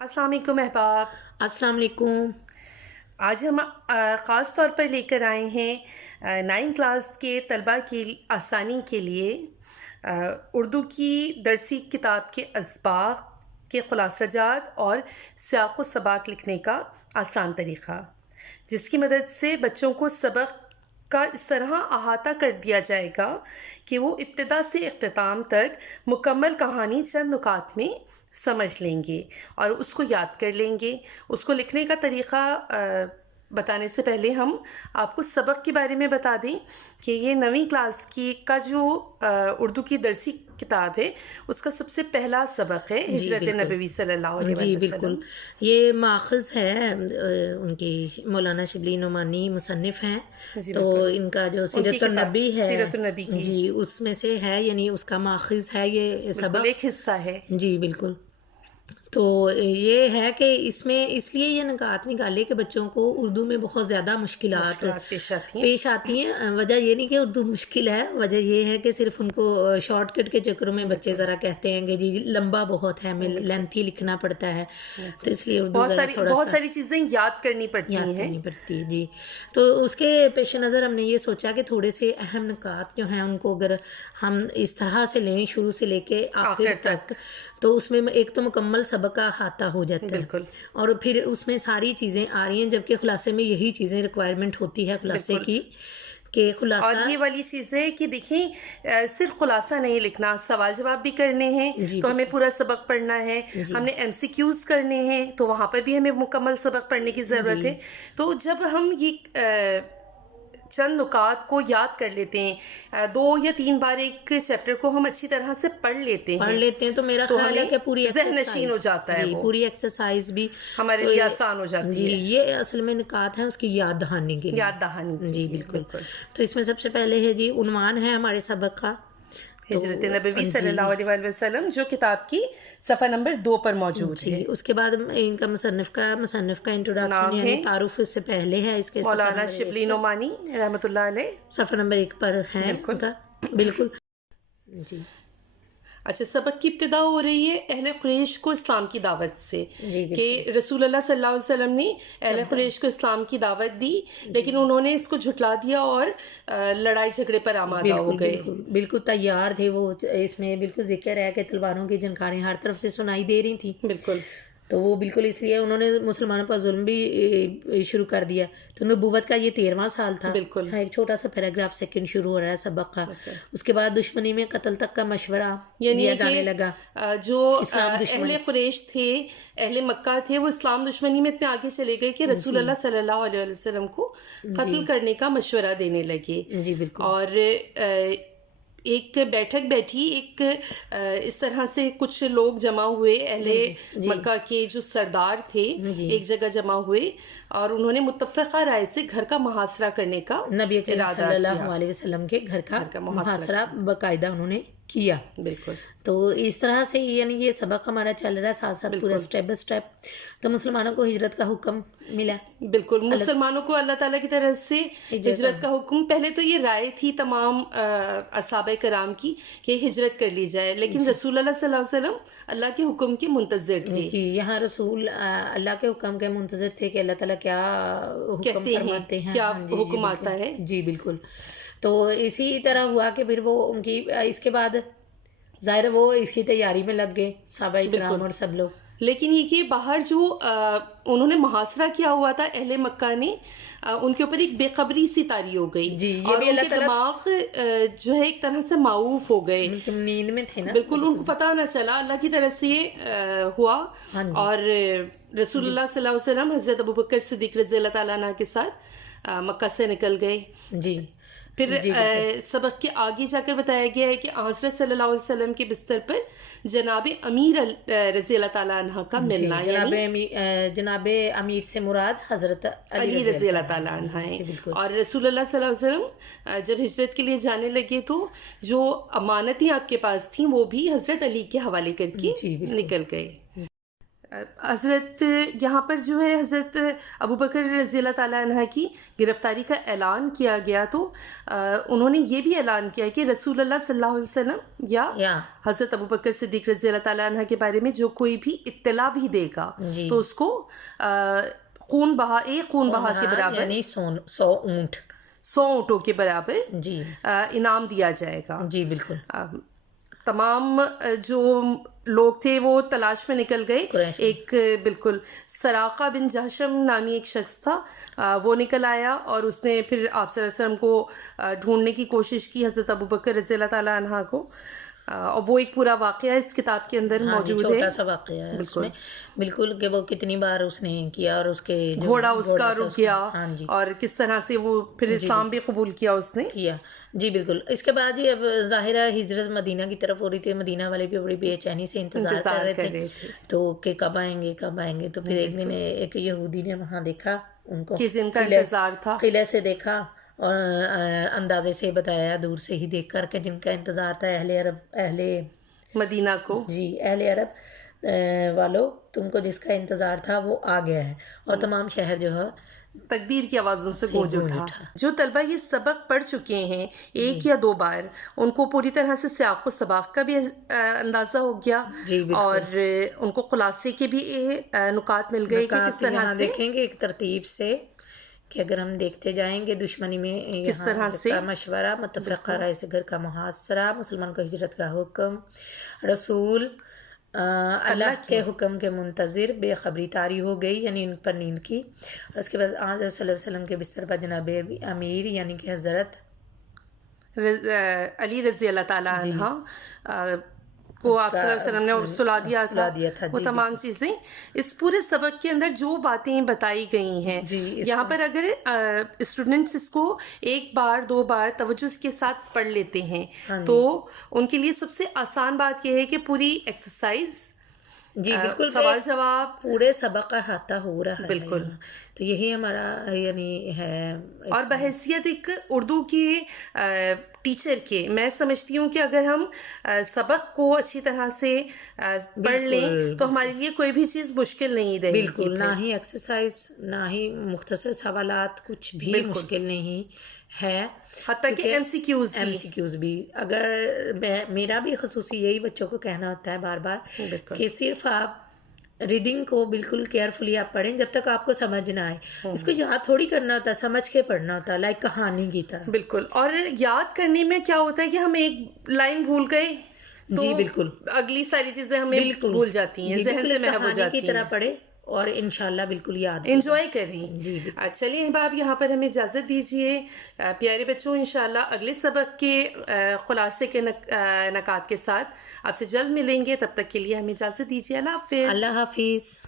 السلام علیکم احباب. السلام علیکم. آج ہم خاص طور پر لے کر آئے ہیں 9 کلاس کے طلباء کی آسانی کے لیے اردو کی درسی کتاب کے اسباق کے خلاصہ جات اور سیاق و سباق لکھنے کا آسان طریقہ، جس کی مدد سے بچوں کو سبق کا اس طرح احاطہ کر دیا جائے گا کہ وہ ابتدا سے اختتام تک مکمل کہانی چند نکات میں سمجھ لیں گے اور اس کو یاد کر لیں گے. اس کو لکھنے کا طریقہ بتانے سے پہلے ہم آپ کو سبق کے بارے میں بتا دیں کہ یہ 9ویں کلاس کا جو اردو کی درسی کتاب ہے اس کا سب سے پہلا سبق ہے ہجرت نبوی صلی اللہ علیہ وسلم. جی بالکل، یہ ماخذ ہے ان کی مولانا شبلی نعمانی مصنف ہیں، تو ان کا جو سیرت النبی ہے، سیرت النبی کی جی اس میں سے ہے، یعنی اس کا ماخذ ہے یہ سبق، ایک حصہ ہے. جی بالکل. تو یہ ہے کہ اس میں اس لیے یہ نکات نکالے کہ بچوں کو اردو میں بہت زیادہ مشکلات پیش آتی ہیں. وجہ یہ نہیں کہ اردو مشکل ہے، وجہ یہ ہے کہ صرف ان کو شارٹ کٹ کے چکروں میں بچے ذرا کہتے ہیں کہ جی لمبا بہت ہے، ہمیں لینتھی لکھنا پڑتا ہے، تو اس لیے اردو بہت ساری چیزیں یاد کرنی پڑتی ہیں. جی تو اس کے پیش نظر ہم نے یہ سوچا کہ تھوڑے سے اہم نکات جو ہیں ان کو اگر ہم اس طرح سے لیں شروع سے لے کے آخر تک، تو اس میں ایک تو مکمل سبق کا احاطہ ہو جاتا ہے. بالکل. اور پھر اس میں ساری چیزیں آ رہی ہیں، جبکہ خلاصے میں یہی چیزیں ریکوائرمنٹ ہوتی ہے خلاصے کی کہ خلاصہ. اور یہ والی چیز ہے کہ دیکھیں صرف خلاصہ نہیں لکھنا، سوال جواب بھی کرنے ہیں تو ہمیں پورا سبق پڑھنا ہے. ہم نے MCQs کرنے ہیں تو وہاں پر بھی ہمیں مکمل سبق پڑھنے کی ضرورت ہے. تو جب ہم یہ چند نکات کو یاد کر لیتے ہیں، 2 یا 3 بار ایک چیپٹر کو ہم اچھی طرح سے پڑھ لیتے ہیں تو میرا خیال ہے کہ پوری ذہن نشین ہو جاتا ہے، پوری ایکسرسائز بھی ہمارے لیے آسان ہو جاتی ہے. یہ اصل میں نکات ہیں اس کی یاد دہانی کے لیے. یاد دہانی. جی بالکل. تو اس میں سب سے پہلے ہے جی عنوان ہے ہمارے سبق کا ہجرت نبوی صلی اللہ علیہ وسلم، جو کتاب کی صفحہ نمبر 2 پر موجود ہے. اس کے بعد ان کا مصنف کا انٹروڈکشن یعنی تعارف اس سے پہلے ہے، اس کے مولانا شبلی نعمانی رحمۃ اللہ علیہ، صفحہ نمبر 1 پر ہے. بالکل. جی اچھا، سبق کی ابتدا ہو رہی ہے اہل قریش کو اسلام کی دعوت سے کہ رسول اللہ صلی اللہ علیہ وسلم نے اہل قریش کو اسلام کی دعوت دی، لیکن انہوں نے اس کو جھٹلا دیا اور لڑائی جھگڑے پر آمادہ ہو گئے. بالکل تیار تھے وہ. اس میں بالکل ذکر ہے کہ تلواروں کی جھنکاریں ہر طرف سے سنائی دے رہی تھیں. بالکل. تو وہ بالکل اس لیے انہوں نے مسلمانوں پر ظلم بھی شروع کر دیا. تو نبوت کا یہ 13واں سال تھا. بالکل. ایک چھوٹا سا پیراگراف سیکنڈ شروع ہو رہا ہے سبق کا. اس کے بعد دشمنی میں قتل تک کا مشورہ دیا جانے لگا. جو اہل قریش تھے، اہل مکہ تھے، وہ اسلام دشمنی میں اتنے آگے چلے گئے کہ رسول اللہ صلی اللہ علیہ وسلم کو قتل کرنے کا مشورہ دینے لگے. جی بالکل. اور ایک بیٹھک بیٹھی، ایک اس طرح سے کچھ لوگ جمع ہوئے، اہل مکہ کے جو سردار تھے ایک جگہ جمع ہوئے اور انہوں نے متفقہ رائے سے گھر کا محاصرہ کرنے کا نبی کریم صلی اللہ علیہ وسلم کے گھر کا محاصرہ باقاعدہ انہوں نے کیا. بالکل. تو اس طرح سے یعنی یہ سبق ہمارا چل رہا ہے ساتھ ساتھ پورا اسٹیپ بائی اسٹیپ. تو مسلمانوں کو ہجرت کا حکم ملا. بالکل. مسلمانوں کو اللہ تعالیٰ کی طرف سے ہجرت کا حکم، پہلے تو یہ رائے تھی تمام اصحابہ کرام کی کہ ہجرت کر لی جائے، لیکن رسول اللہ صلی اللہ علیہ وسلم اللہ کے حکم کے منتظر تھے. یہاں رسول اللہ کے حکم کے منتظر تھے کہ اللہ تعالیٰ کیا حکم فرماتے ہیں، کیا حکم آتا ہے. جی بالکل. تو اسی طرح ہوا کہ پھر وہ ان کی اس کے بعد ظاہر وہ اس کی تیاری میں لگ گئے صحابہ کرام اور سب لوگ. لیکن یہ کہ باہر جو انہوں نے محاصرہ کیا ہوا تھا اہل مکہ نے، ان کے اوپر ایک بے خبری سی طاری ہو گئی اور ان کے دماغ جو ہے ایک طرح سے معوف ہو گئے، نیند میں تھے نا. بالکل. ان کو پتہ نہ چلا، اللہ کی طرف سے یہ ہوا. اور رسول اللہ صلی اللہ علیہ وسلم حضرت ابوبکر صدیق رضی اللہ تعالیٰ عنہ کے ساتھ مکہ سے نکل گئے. جی. پھر سبق کے آگے جا کر بتایا گیا ہے کہ حضرت صلی اللہ علیہ وسلم کے بستر پر جناب امیر رضی اللہ تعالیٰ عنہ کا ملنا، جناب امیر سے مراد حضرت علی رضی اللہ تعالیٰ عنہ ہیں. اور رسول اللہ صلی اللہ علیہ وسلم جب ہجرت کے لیے جانے لگے تو جو امانتیں آپ کے پاس تھیں وہ بھی حضرت علی کے حوالے کر کے نکل گئے. حضرت یہاں پر جو ہے حضرت ابو بکر رضی اللہ تعالیٰ عنہ کی گرفتاری کا اعلان کیا گیا تو انہوں نے یہ بھی اعلان کیا کہ رسول اللہ صلی اللہ علیہ وسلم یا حضرت ابو بکر صدیق رضی اللہ تعالیٰ عنہ کے بارے میں جو کوئی بھی اطلاع بھی دے گا تو اس کو خون بہا کے برابر یعنی 100 اونٹوں کے برابر جی انعام دیا جائے گا. جی بالکل. تمام جو لوگ تھے وہ تلاش میں نکل گئے. ایک بالکل سراقہ بن جہشم نامی ایک شخص تھا، وہ نکل آیا اور اس نے پھر آپ صلی اللہ علیہ وسلم کو ڈھونڈنے کی کوشش کی، حضرت ابو بکر رضی اللہ تعالیٰ عنہ کو، اور وہ ایک پورا واقعہ اس کتاب کے اندر موجود ہے. چھوٹا سا واقعہ ہے اس میں بالکل کہ وہ کتنی بار اس نے کیا اور اس کے گھوڑا اس کا رک گیا اور کس طرح سے وہ پھر اسلام بھی قبول کیا اس نے کیا. جی بالکل. اس کے بعد یہ اب ظاہرہ ہجرت مدینہ کی طرف ہو رہی تھی، مدینہ والے بھی بڑی بے چینی سے انتظار کر رہے تھے تو کہ کب آئیں گے. تو پھر ایک دن ایک یہودی نے وہاں دیکھا ان کو، جن کا انتظار تھا، قلعے سے دیکھا اور اندازے سے بتایا دور سے ہی دیکھ کر کہ جن کا انتظار تھا اہل مدینہ کو، جی اہل عرب والو، تم کو جس کا انتظار تھا وہ آ گیا ہے. اور تمام شہر جو ہے تکبیر کی آوازوں سے گونج اٹھا. جو طلبہ یہ سبق پڑھ چکے ہیں ایک یا دو بار، ان کو پوری طرح سے سیاق و سباق کا بھی اندازہ ہو گیا اور ان کو خلاصے کے بھی نکات مل گئے کہ کس طرح سے دیکھیں گے ایک ترتیب سے کہ اگر ہم دیکھتے جائیں گے دشمنی میں کس طرح سے مشورہ، متفقہ رائے سے گھر کا محاصرہ، مسلمان کو ہجرت کا حکم، رسول اللہ کے حکم کے منتظر، بے خبری طاری ہو گئی یعنی ان پر نیند کی. اس کے بعد آج صلی اللہ علیہ وسلم کے بستر پر جناب امیر یعنی کہ حضرت علی رضی اللہ تعالیٰ عنہ کو آپ صلی اللہ علیہ وسلم نے سلا دیا تھا. وہ تمام چیزیں اس پورے سبق کے اندر جو باتیں بتائی گئی ہیں یہاں پر اگر اسٹوڈنٹس اس کو ایک بار دو بار توجہ کے ساتھ پڑھ لیتے ہیں تو ان کے لیے سب سے آسان بات یہ ہے کہ پوری ایکسرسائز، جی بالکل، سوال جواب پورے سبق کا احاطہ ہو رہا ہے. بالکل. تو یہی ہمارا یعنی ہے. اور بحیثیت ایک اردو کے ٹیچر کے میں سمجھتی ہوں کہ اگر ہم سبق کو اچھی طرح سے پڑھ لیں تو ہمارے لیے کوئی بھی چیز مشکل نہیں رہے گی. بالکل، نہ ہی ایکسرسائز نہ ہی مختصر سوالات، کچھ بھی مشکل نہیں ہے. حتیٰ کہ ایم سی کیوز بھی اگر میرا بھی خصوصی یہی بچوں کو کہنا ہوتا ہے بار بار کہ صرف آپ ریڈنگ کو بالکل کیئرفلی آپ پڑھیں جب تک آپ کو سمجھ نہ آئے. اس کو یاد تھوڑی کرنا ہوتا ہے، سمجھ کے پڑھنا ہوتا ہے، لائک کہانی کی طرح. بالکل. اور یاد کرنے میں کیا ہوتا ہے کہ ہم ایک لائن بھول گئے جی بالکل اگلی ساری چیزیں ہمیں بھول جاتی ہیں، ذہن سے محو ہو جاتی ہیں. کی طرح پڑھے اور انشاءاللہ بالکل یاد انجوائے کریں. جی چلیے احباب یہاں پر ہمیں اجازت دیجیے. پیارے بچوں انشاءاللہ اگلے سبق کے خلاصے کے نکات کے ساتھ آپ سے جلد ملیں گے. تب تک کے لیے ہمیں اجازت دیجیے. اللہ حافظ. اللہ حافظ.